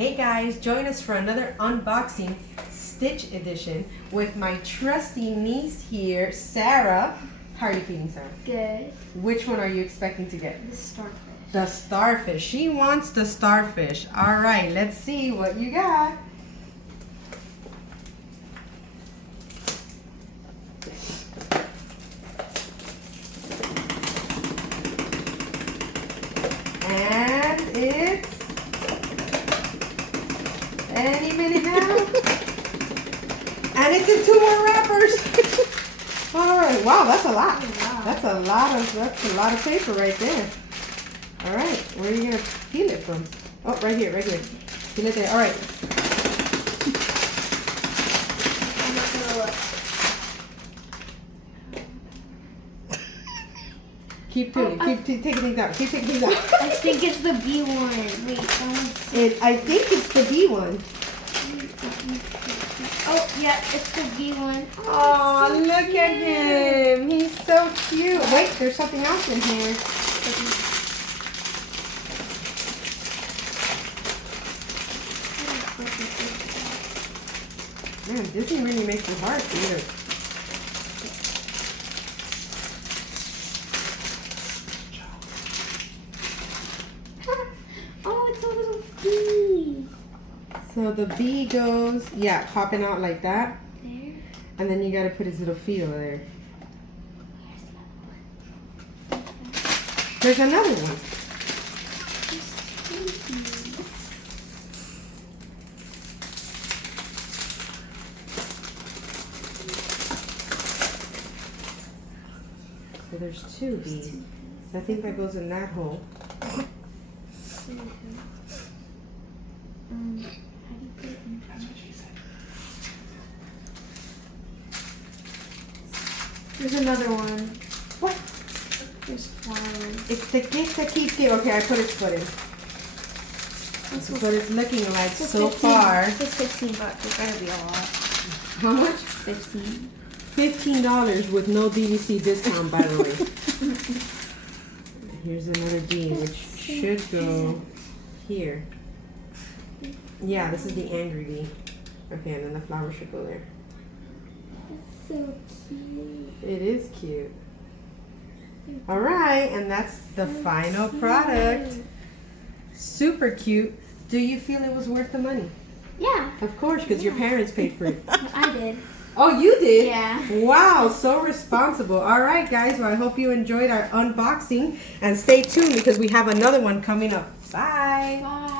Hey guys, join us for another unboxing Stitch edition with my trusty niece here, Sarah. How are you feeling, Sarah? Good. Which one are you expecting to get? The starfish. The starfish. She wants the starfish. All right, let's see what you got. And it's any minute now. And it's in 2 more wrappers. All right. Wow, that's a lot. Wow. That's a lot of paper right there. All right. Where are you gonna peel it from? Oh, right here, right here. Peel it there. All right. I'm not gonna look. Keep doing it. Keep taking things out. Keep taking things out. I think it's the B one. Wait, I think it's the B one. Oh, yeah, it's the B one. Oh, it's so look cute. at him. He's so cute. Wait, there's something else in here. Man, Disney really makes it hard for you. Oh, it's a little bee. So the bee goes, yeah, popping out like that. There. And then you gotta put his little feet over there. There's another one. So there's 2 bees. I think that goes in that hole. How do you put it in? That's what she said. There's another one. What? There's flowers. It's the gift that keeps giving. Okay, I put its foot in. This is what it's looking like so far. It's $15. It's gotta be a lot. How much? 15. $15 with no DVC discount, by the way. Here's another bee, which should go here. Yeah, this is the angry bee. Okay, and then the flower should go there. It's so cute. It is cute. All right, and that's the final product. Super cute. Do you feel it was worth the money? Yeah, Of course, because your parents paid for it. I did. Oh, you did? Yeah. Wow, so responsible. All right, guys. Well, I hope you enjoyed our unboxing. And stay tuned because we have another one coming up. Bye. Bye.